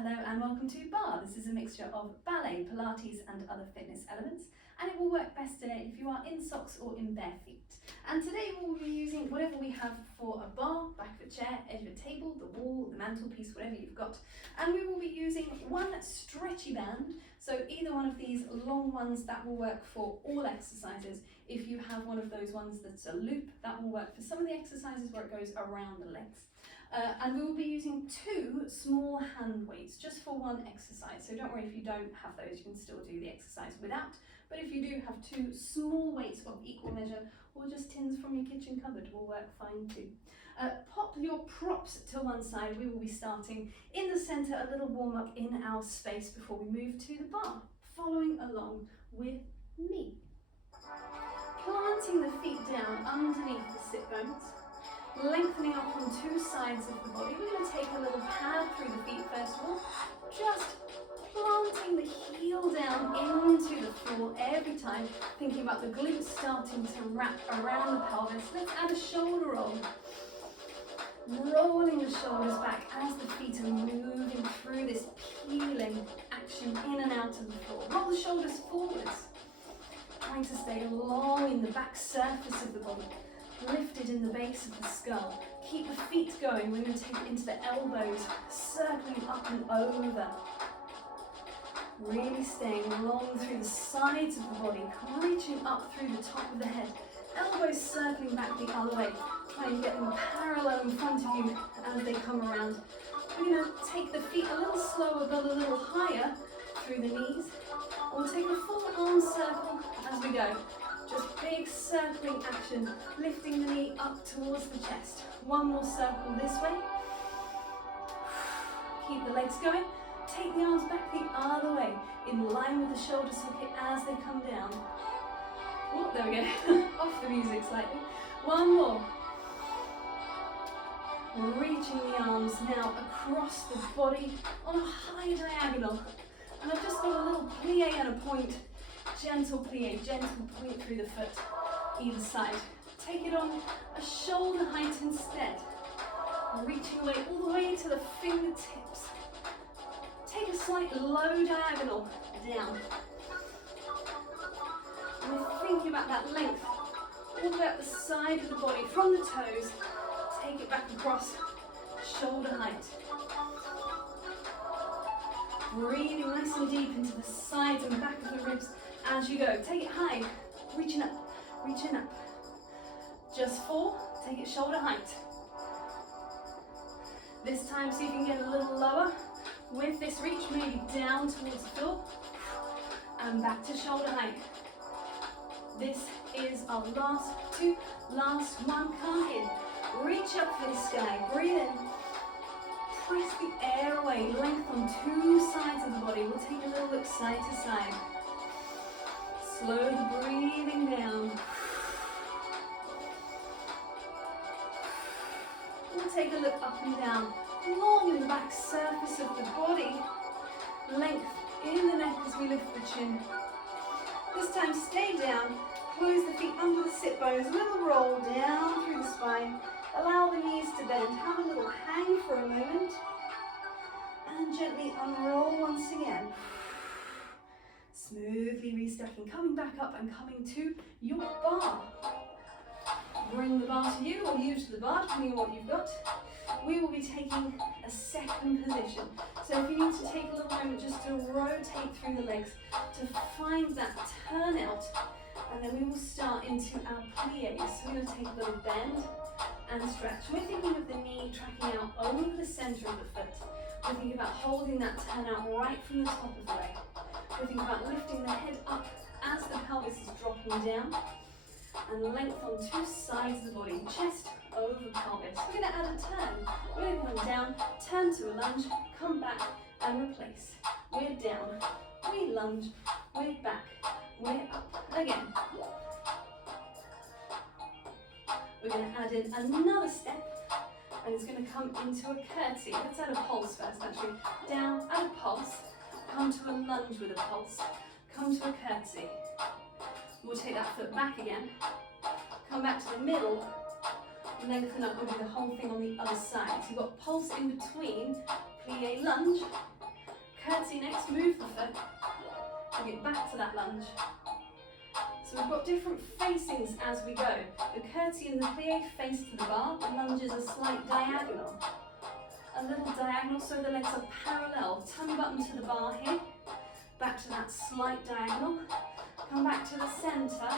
Hello and welcome to Barre. This is a mixture of ballet, Pilates and other fitness elements, and it will work best today if you are in socks or in bare feet. And today we will be using whatever we have for a bar, back of a chair, edge of a table, the wall, the mantelpiece, whatever you've got. And we will be using one stretchy band, so either one of these long ones that will work for all exercises. If you have one of those ones that's a loop, that will work for some of the exercises where it goes around the legs. And we will be using two small hand weights just for one exercise. So don't worry if you don't have those, you can still do the exercise without. But if you do have two small weights of equal measure, or just tins from your kitchen cupboard will work fine too. Pop your props to one side. We will be starting in the centre, a little warm up in our space before we move to the bar. Following along with me. Planting the feet down underneath the sit bones. Lengthening up on two sides of the body. We're going to take a little pad through the feet first of all, just planting the heel down into the floor every time, thinking about the glutes starting to wrap around the pelvis. Let's add a shoulder roll. Rolling the shoulders back as the feet are moving through this peeling action in and out of the floor. Roll the shoulders forwards, trying to stay long in the back surface of the body. Lifted in the base of the skull. Keep the feet going. We're going to take it into the elbows, circling up and over. Really staying long through the sides of the body, reaching up through the top of the head. Elbows circling back the other way. Try and get them parallel in front of you as they come around. We're going to take the feet a little slower but a little higher through the knees. We'll take a full arm circle as we go. Just big circling action, lifting the knee up towards the chest. One more circle this way. Keep the legs going. Take the arms back the other way, in line with the shoulder socket as they come down. Oh, there we go. Off the music slightly. One more. Reaching the arms now across the body on a high diagonal. And I've just got a little plie and a point. Gentle plie, gentle point through the foot, either side. Take it on a shoulder height instead. Reaching away all the way to the fingertips. Take a slight low diagonal down. And we're thinking about that length all the way up the side of the body from the toes. Take it back across, shoulder height. Breathing nice and deep into the sides and back of the ribs. As you go, take it high, reaching up, reaching up. Just four, take it shoulder height. This time, see if you can get a little lower. With this reach, maybe down towards the floor and back to shoulder height. This is our last two, last one. Come in, reach up for the sky, breathe in. Press the air away, length on two sides of the body. We'll take a little look side to side. Slow the breathing down. We'll take a look up and down, long in the back surface of the body. Length in the neck as we lift the chin. This time stay down, close the feet under the sit bones, a little roll down through the spine. Allow the knees to bend, have a little hang for a moment. And gently unroll once again. Smoothly restacking, coming back up and coming to your bar. Bring the bar to you or you to the bar, depending on what you've got. We will be taking a second position. So if you need to take a little moment just to rotate through the legs to find that turn out, and then we will start into our plies. So we're going to take a little bend and stretch. We're thinking of the knee tracking out over the centre of the foot. We're thinking about holding that turn out right from the top of the leg. We're thinking about lifting the head up as the pelvis is dropping down, and length on two sides of the body, chest over pelvis. We're going to add a turn. We're going to come down, turn to a lunge, come back and replace. We're down, we lunge, we're back, we're up again. We're going to add in another step, and it's going to come into a curtsy. Let's add a pulse first actually. Down, add a pulse. Come to a lunge with a pulse. Come to a curtsy. We'll take that foot back again. Come back to the middle. Lengthen up. We'll do the whole thing on the other side. So you've got pulse in between. Plie lunge. curtsy next, move the foot, bring it back to that lunge. So we've got different facings as we go. The curtsy and the plie face to the bar, the lunge is a slight diagonal. A little diagonal so the legs are parallel. Tummy button to the bar here, back to that slight diagonal. Come back to the centre,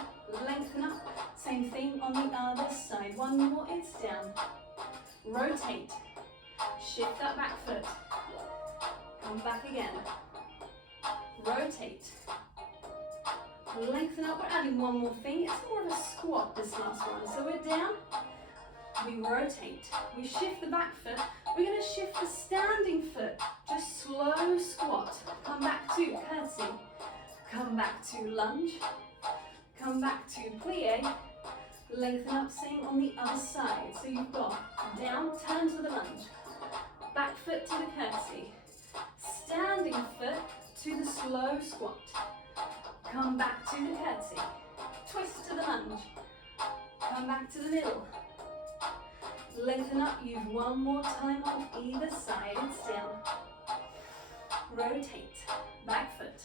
lengthen up. Same thing on the other side. One more, it's down. Rotate, shift that back foot. Come back again. Rotate. Lengthen up, we're adding one more thing. It's more of a squat, this last one. So we're down, we rotate. We shift the back foot. We're going to shift the standing foot. Just slow squat. Come back to curtsy. Come back to lunge. Come back to plie. Lengthen up, same on the other side. So you've got down, turn to the lunge. Back foot to the curtsy. Standing foot to the slow squat. Come back to the curtsy. Twist to the lunge. Come back to the middle. Lengthen up, use one more time on either side. It's down. Rotate. Back foot.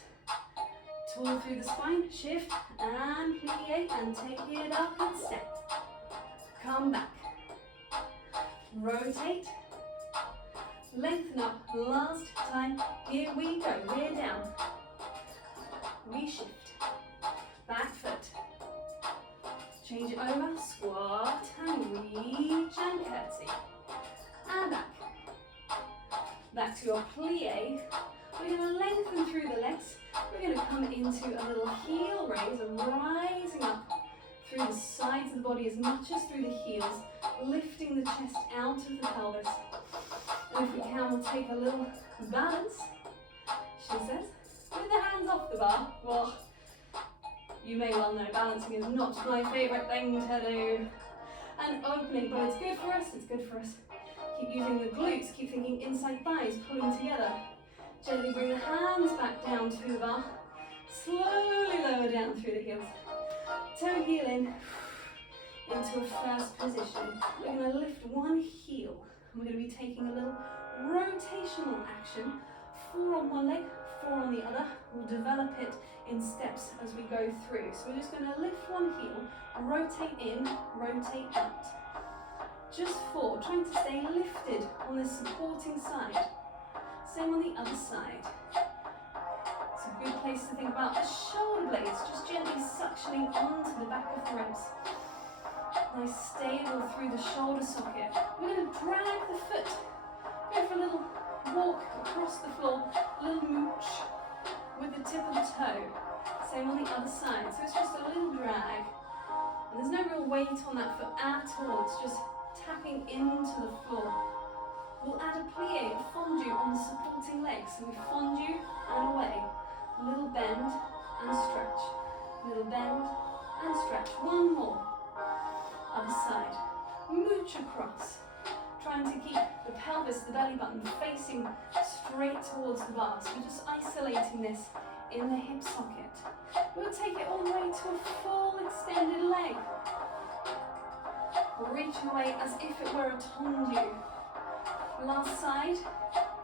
Tall through the spine. Shift and plie and take it up and step. Come back. Rotate. Lengthen up. Last time. Here we go. We're down. We shift. Back foot. Change it over. Squat and reach and curtsy. And back. Back to your plie. We're going to lengthen through the legs. We're going to come into a little heel raise and rising up through the sides of the body as much as through the heels, lifting the chest out of the pelvis. And if we can, we'll take a little balance, she says, with the hands off the bar. Well, you may well know balancing is not my favourite thing to do. And opening, but it's good for us, it's good for us. Keep using the glutes, keep thinking inside thighs, pulling together. Gently bring the hands back down to the bar. Slowly lower down through the heels. Toe heel in, into a first position. We're going to lift one heel. And we're going to be taking a little rotational action. 4 on one leg, 4 on the other. We'll develop it in steps as we go through. So we're just going to lift one heel, rotate in, rotate out. Just 4, trying to stay lifted on this supporting side. Same on the other side. It's a good place to think about the shoulder blades, just gently suctioning onto the back of the ribs. Nice stable through the shoulder socket. We're going to drag the foot. Go for a little walk across the floor, a little mooch with the tip of the toe. Same on the other side. So it's just a little drag. And there's no real weight on that foot at all. It's just tapping into the floor. We'll add a plie, a fondue on the supporting legs. So we fondue and away. A little bend and stretch. A little bend and stretch. One more. Other side. Mooch across. Trying to keep the pelvis, the belly button facing straight towards the bar. So we're just isolating this in the hip socket. We'll take it all the way to a full extended leg. Reaching away as if it were a tendu. Last side,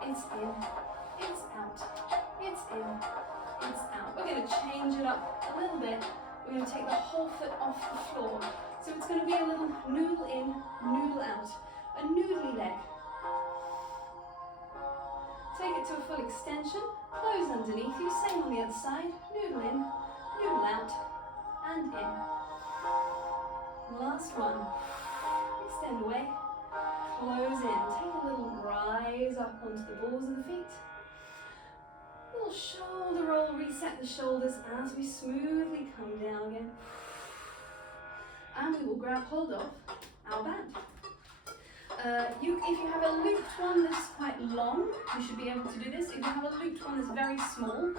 it's in, it's out, it's in, it's out. We're going to change it up a little bit. We're going to take the whole foot off the floor. So it's going to be a little noodle in, noodle out. A noodly leg. Take it to a full extension, close underneath you, same on the other side. Noodle in, noodle out, and in. Last one. Extend away. Close in, take a little rise up onto the balls of the feet. Little shoulder roll, reset the shoulders as we smoothly come down again. And we will grab hold of our band. If you have a looped one that's quite long, you should be able to do this. If you have a looped one that's very small,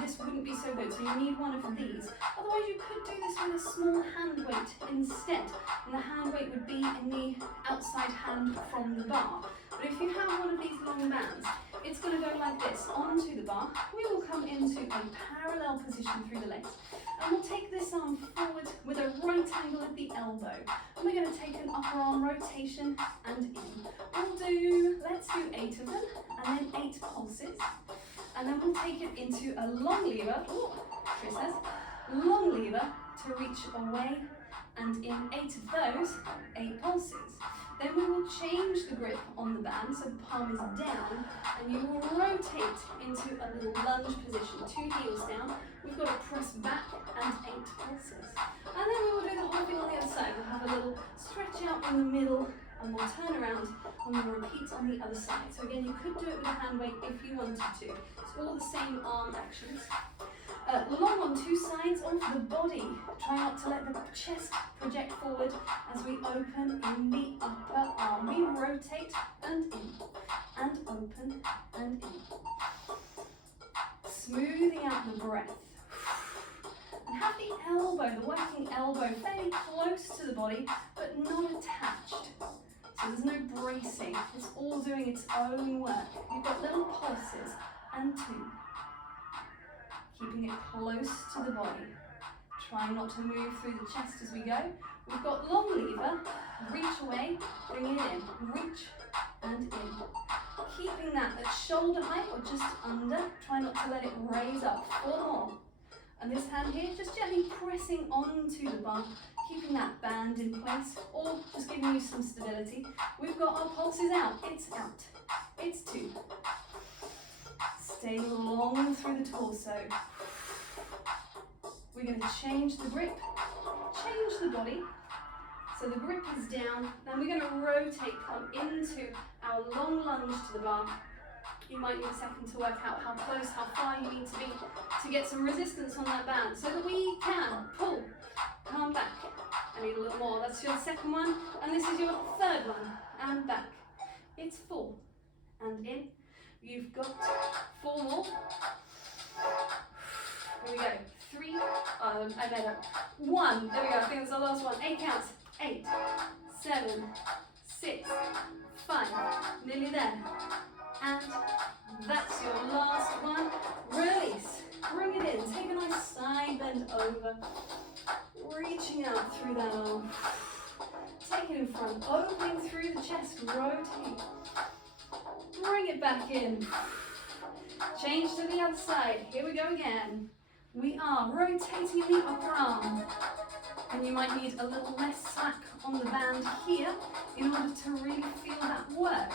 this wouldn't be so good, so you need one of these. Otherwise you could do this with a small hand weight instead, and the hand weight would be in the outside hand from the bar. But if you have one of these long bands, it's going to go like this, onto the bar. We will come into a parallel position through the legs, and we'll take this arm forward with a right angle at the elbow. And we're going to take an upper arm rotation and in. Let's do 8 of them, and then 8 pulses. And then we'll take it into a long lever, Chris says, long lever to reach away and in 8 of those, 8 pulses. Then we will change the grip on the band so the palm is down and you will rotate into a little lunge position, 2 heels down. We've got to press back and 8 pulses. And then we will do the whole thing on the other side. We'll have a little stretch out in the middle and we'll turn around and we'll repeat on the other side. So again, you could do it with a hand weight if you wanted to. It's all the same arm actions. Long on 2 sides of the body. Try not to let the chest project forward as we open in the upper arm. We rotate and in, and open and in. Smoothing out the breath. And have the elbow, the working elbow, fairly close to the body, but not attached. So there's no bracing, it's all doing its own work. You've got little pulses, and 2. Keeping it close to the body. Try not to move through the chest as we go. We've got long lever, reach away, bring it in, reach and in. Keeping that at shoulder height or just under, try not to let it raise up. 4 more. And this hand here, just gently pressing onto the bar, keeping that band in place, or just giving you some stability. We've got our pulses out, it's out, it's 2. Stay long through the torso. We're going to change the grip, change the body. So the grip is down, then we're going to rotate, come into our long lunge to the bar. You might need a second to work out how close, how far you need to be to get some resistance on that band so that we can pull, come back. I need a little more. That's your second one, and this is your third one, and back. It's 4, and in. You've got 4 more. Here we go. 3, I made up. 1, there we go, I think that's the last one. 8 counts. 8, 7, 6, 5, nearly there. And that's your last one. Release, bring it in, take a nice side bend over. Reaching out through that arm. Take it in front, opening through the chest, rotate. Bring it back in. Change to the other side. Here we go again. We are rotating the upper arm. And you might need a little less slack on the band here in order to really feel that work.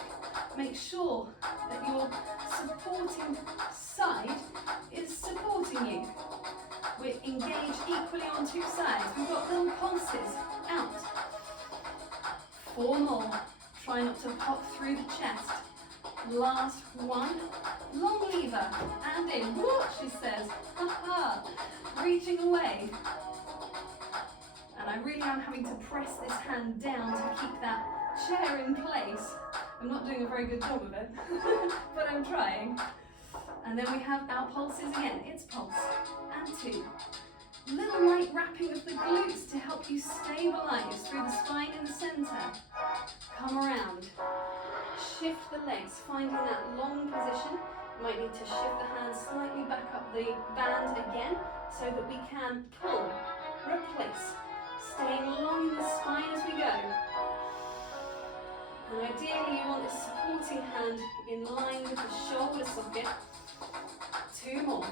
Make sure that your supporting side is supporting you. We're engaged equally on 2 sides. We've got little pulses out. 4 more. Try not to pop through the chest. Last one, long lever, and in. Woo, she says, ha-ha, reaching away. And I really am having to press this hand down to keep that chair in place. I'm not doing a very good job of it, but I'm trying. And then we have our pulses again. It's pulse, and 2. Little light wrapping of the glutes to help you stabilize through the spine in the center. Come around. Shift the legs, finding that long position. You might need to shift the hands slightly back up the band again so that we can pull, replace, staying long in the spine as we go. And ideally you want this supporting hand in line with the shoulder socket. 2 more.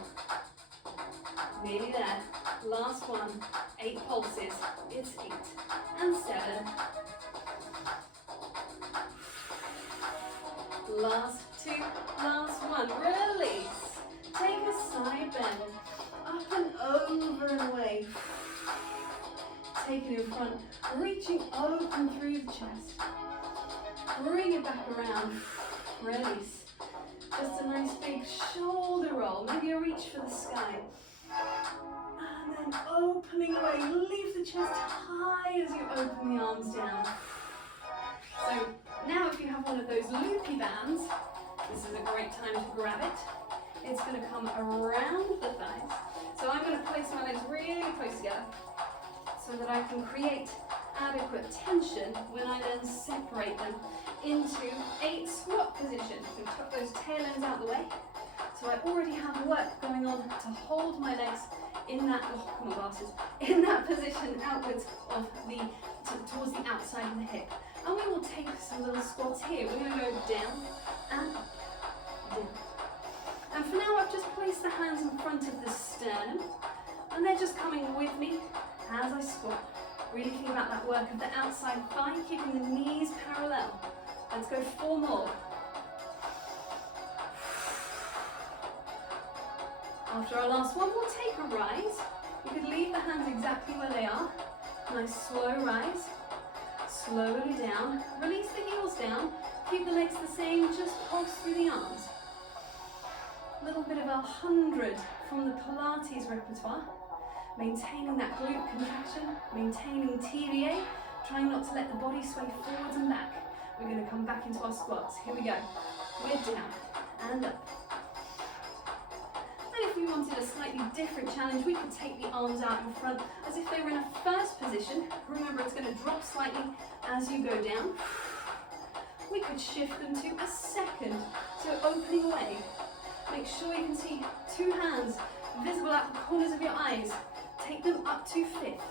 Nearly there. Last one. 8 pulses. It's 8 and 7. Last 2, last one. Release. Take a side bend. Up and over and away. Take it in front. Reaching open through the chest. Bring it back around. Release. Just a nice big shoulder roll. Maybe a reach for the sky. And then opening away. Leave the chest high as you open the arms down. So now if you have one of those loopy bands, this is a great time to grab it. It's going to come around the thighs. So I'm going to place my legs really close together so that I can create adequate tension when I then separate them into a squat position. So tuck those tail ends out the way. So I already have work going on to hold my legs in that, oh, come on glasses, in that position outwards of the, towards the outside of the hip. And we will take some little squats here. We're going to go down and down. And And for now, I've just placed the hands in front of the sternum, and they're just coming with me as I squat. Really think about that work of the outside thigh, keeping the knees parallel. Let's go 4 more. After our last one, we'll take a rise. You could leave the hands exactly where they are. Nice slow rise. Slowly down. Release the heels down. Keep the legs the same, just pulse through the arms. A little bit of 100 from the Pilates repertoire. Maintaining that glute contraction, maintaining TVA, trying not to let the body sway forwards and back. We're going to come back into our squats. Here we go. We're down and up. And if we wanted a slightly different challenge, we could take the arms out in front as if they were in a first position. Remember, it's going to drop slightly as you go down. We could shift them to a second, so opening away. Make sure you can see 2 hands visible out the corners of your eyes. Take them up to 5th.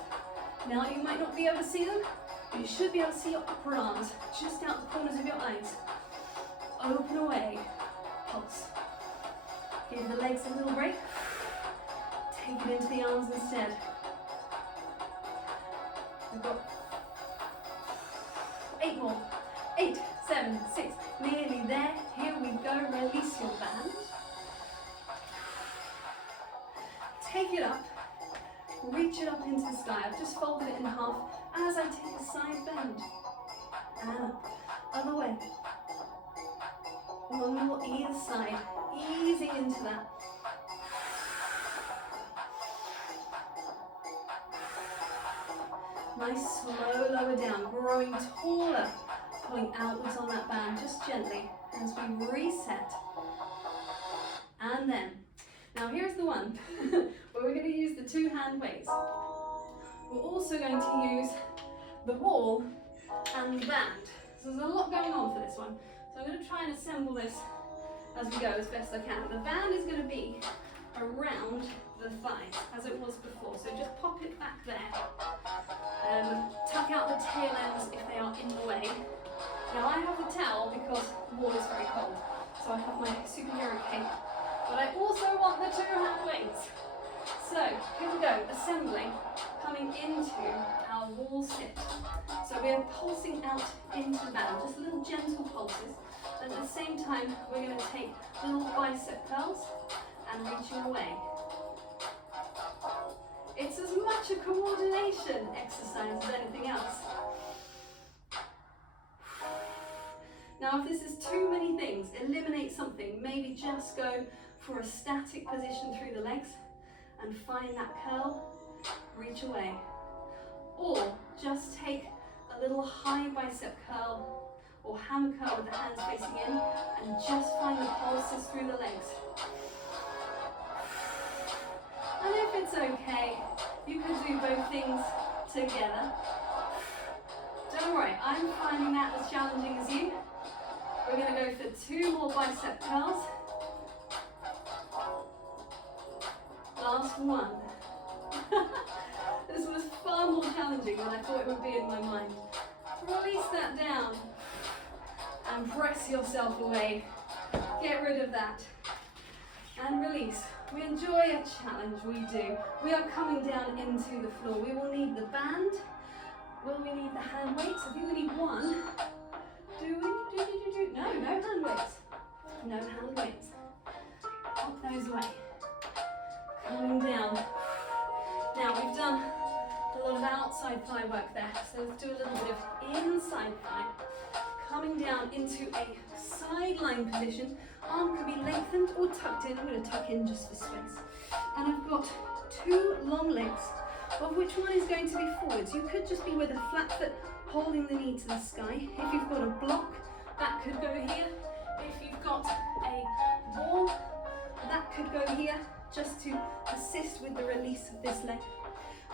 Now you might not be able to see them, but you should be able to see your upper arms just out the corners of your eyes. Open away. Pulse. Give the legs a little break. Take it into the arms instead. We've got 8 more. 8, 7, 6, nearly there. Here we go. Release your band. Take it up. Reach it up into the sky. I've just folded it in half as I take a side bend. And up. Other way. One more either side. Easing into that. Nice slow lower down. Growing taller. Pulling outwards on that band just gently as we reset. And then. Now here's the one where we're going to use the 2 hand weights. We're also going to use the wall and the band. So there's a lot going on for this one. So I'm going to try and assemble this as we go as best I can. The band is going to be around the thighs as it was before. So just pop it back there. Tuck out the tail ends if they are in the way. Now I have the towel because the wall is very cold. So I have my superhero cape. But I also want the 2 hand weights. So here we go, assembling, coming into our wall sit. So we're pulsing out into the band, just little gentle pulses. And at the same time, we're going to take little bicep curls and reaching away. It's as much a coordination exercise as anything else. Now if this is too many things, eliminate something. Maybe just go for a static position through the legs and find that curl, reach away. Or just take a little high bicep curl or hammer curl with the hands facing in and just find the pulses through the legs. And if it's okay, you can do both things together. Don't worry, I'm finding that as challenging as you. We're going to go for 2 more bicep curls. Last one. This was far more challenging than I thought it would be in my mind. Release that down and press yourself away. Get rid of that and release. We enjoy a challenge, we do. We are coming down into the floor. We will need the band. Will we need the hand weights? I think we need 1. Do we? No hand weights. No hand weights. Pop those away. Coming down. Now we've done a lot of outside thigh work there, so let's do a little bit of inside thigh. Coming down into a sideline position. Arm could be lengthened or tucked in. I'm going to tuck in just for space. And I've got 2 long legs, of which one is going to be forwards. You could just be with a flat foot holding the knee to the sky. If you've got a block, that could go here. If you've got a ball, that could go here, just to assist with the release of this leg.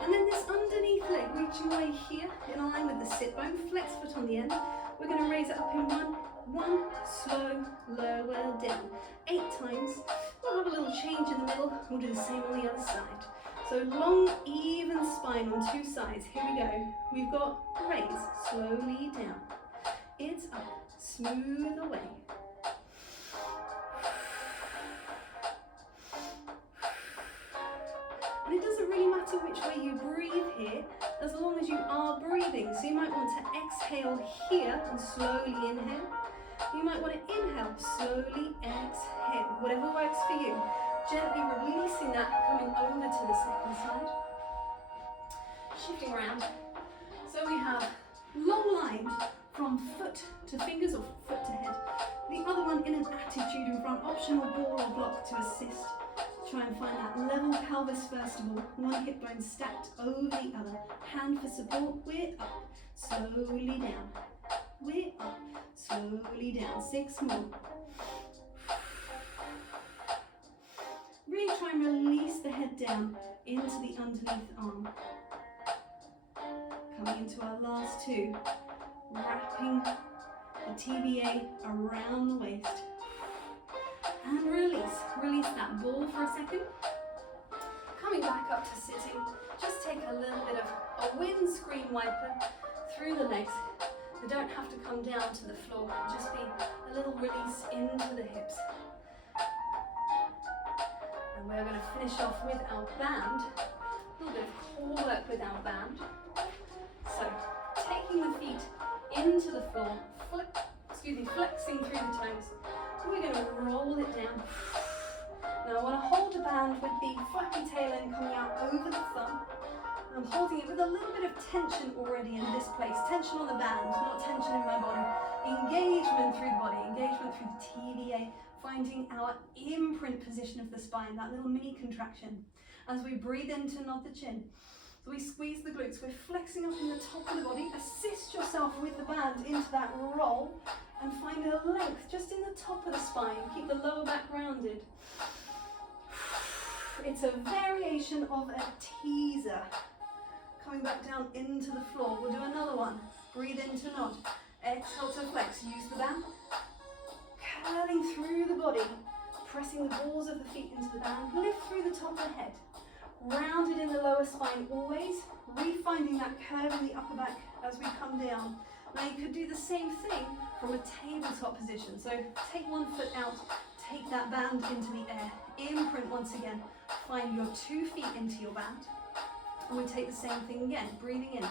And then this underneath leg, reaching away here, in line with the sit bone, flex foot on the end. We're going to raise it up in 1, slow, lower, down. 8 times. We'll have a little change in the middle. We'll do the same on the other side. So long, even spine on 2 sides. Here we go. We've got raise, slowly down. It's up, smooth away. matter which way you breathe here, as long as you are breathing. So you might want to exhale here and slowly inhale. You might want to inhale, slowly exhale, whatever works for you. Gently releasing that, coming over to the second side. Shifting around. So we have long line from foot to fingers or foot to head. The other one in an attitude in front, optional ball or block to assist. Try and find that level pelvis first of all. One hip bone stacked over the other. Hand for support. We're up. Slowly down. We're up. Slowly down. 6 more. Really try and release the head down into the underneath arm. Coming into our last 2. Wrapping the TBA around the waist. And release. Release that ball for a second. Coming back up to sitting. Just take a little bit of a windscreen wiper through the legs. They don't have to come down to the floor. Just be a little release into the hips. And we're going to finish off with our band. A little bit of core work with our band. So, taking the feet into the floor, flexing through the toes. We're going to roll it down. Now I want to hold a band with the flappy tail end coming out over the thumb. I'm holding it with a little bit of tension already in this place. Tension on the band, not tension in my body. Engagement through the body, engagement through the TVA, finding our imprint position of the spine, that little mini contraction. As we breathe in to nod the chin. So we squeeze the glutes, we're flexing up in the top of the body. Assist yourself with the band into that roll and find a length just in the top of the spine. Keep the lower back rounded. It's a variation of a teaser. Coming back down into the floor. We'll do another one. Breathe in to nod. Exhale to flex. Use the band. Curling through the body. Pressing the balls of the feet into the band. Lift through the top of the head. Rounded in the lower spine always. Refinding that curve in the upper back as we come down. Now you could do the same thing from a tabletop position. So take one foot out. Take that band into the air. Imprint once again. Find your 2 feet into your band. And we take the same thing again. Breathing in.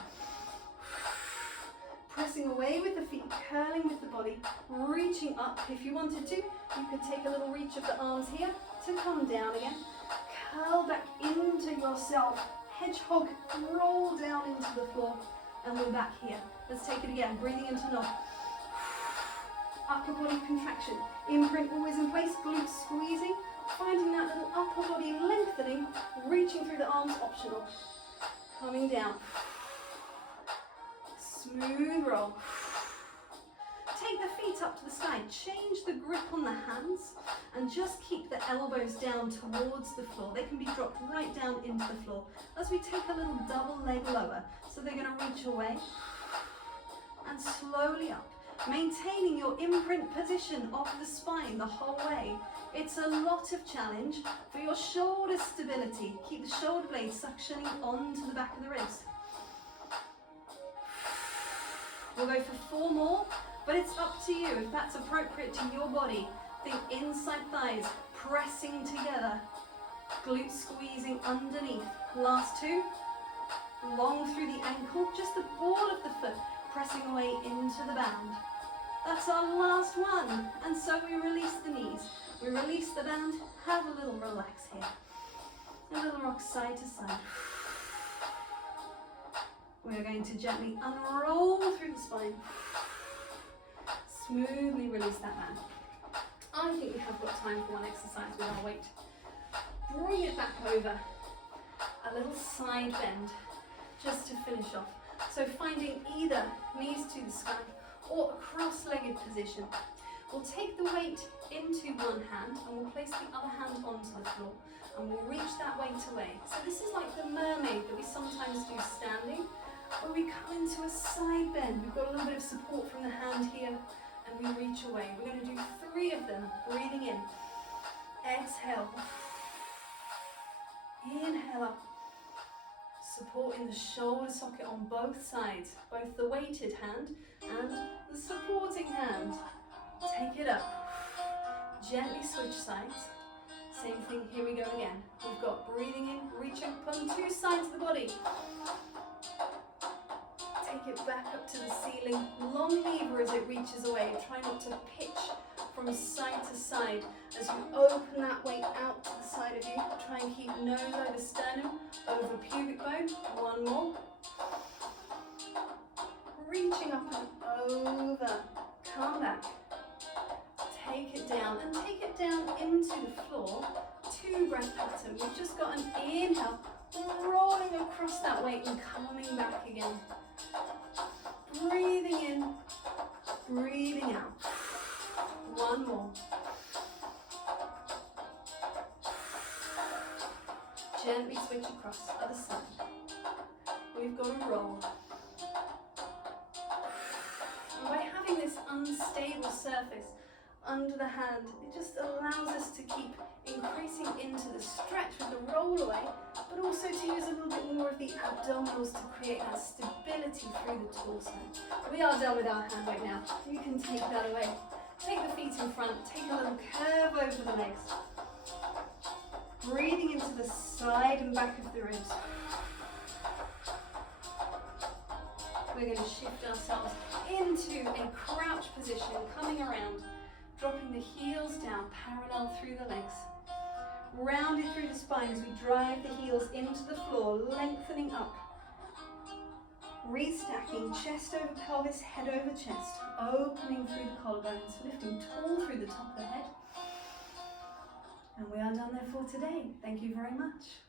Pressing away with the feet, curling with the body, reaching up. If you wanted to, you could take a little reach of the arms here to come down again. Curl back into yourself. Hedgehog, roll down into the floor. And we're back here. Let's take it again. Breathing into nod. Upper body contraction. Imprint always in place. Glutes squeezing. Finding that little upper body lengthening. Reaching through the arms, optional. Coming down. Smooth roll. Take the feet up to the side. Change the grip on the hands and just keep the elbows down towards the floor. They can be dropped right down into the floor as we take a little double leg lower. So they're going to reach away and slowly up. Maintaining your imprint position of the spine the whole way. It's a lot of challenge for your shoulder stability. Keep the shoulder blades suctioning onto the back of the ribs. We'll go for 4 more, but it's up to you if that's appropriate to your body. Think inside thighs, pressing together. Glutes squeezing underneath. Last 2. Long through the ankle, just the ball of the foot pressing away into the band. That's our last one. And so we release the knees. We release the band, have a little relax here. A little rock side to side. We're going to gently unroll through the spine. Smoothly release that band. I think we have got time for one exercise with our weight. Bring it back over. A little side bend just to finish off. So finding either knees to the sky or a cross-legged position. We'll take the weight into one hand and we'll place the other hand onto the floor and we'll reach that weight away. So this is like the mermaid that we sometimes do standing, where we come into a side bend. We've got a little bit of support from the hand here and we reach away. We're going to do 3 of them, breathing in. Exhale. Inhale up. Support in the shoulder socket on both sides, both the weighted hand and the supporting hand. Take it up. Gently switch sides. Same thing, here we go again. We've got breathing in, reach up on two sides of the body. Take it back up to the ceiling. Long lever as it reaches away. Try not to pitch from side to side. As you open that weight out to the side of you, try and keep nose over sternum, over pubic bone. One more. Reaching up and over. Come back. Take it down and take it down into the floor. 2 breath pattern. We've just got an inhale, rolling across that weight and coming back again. Breathing in, breathing out. One more. Gently switch across, other side. We've got a roll. And by having this unstable surface under the hand, it just allows us to keep increasing into the stretch with the roll away, but also to use a little bit more of the abdominals to create that stability through the torso. We are done with our hand weight now. You can take that away. Take the feet in front, take a little curve over the legs. Breathing into the side and back of the ribs. We're going to shift ourselves into a crouch position, coming around, dropping the heels down, parallel through the legs. Rounded through the spine as we drive the heels into the floor, lengthening up. Restacking, chest over pelvis, head over chest, opening through the collarbones, lifting tall through the top of the head. And we are done there for today. Thank you very much.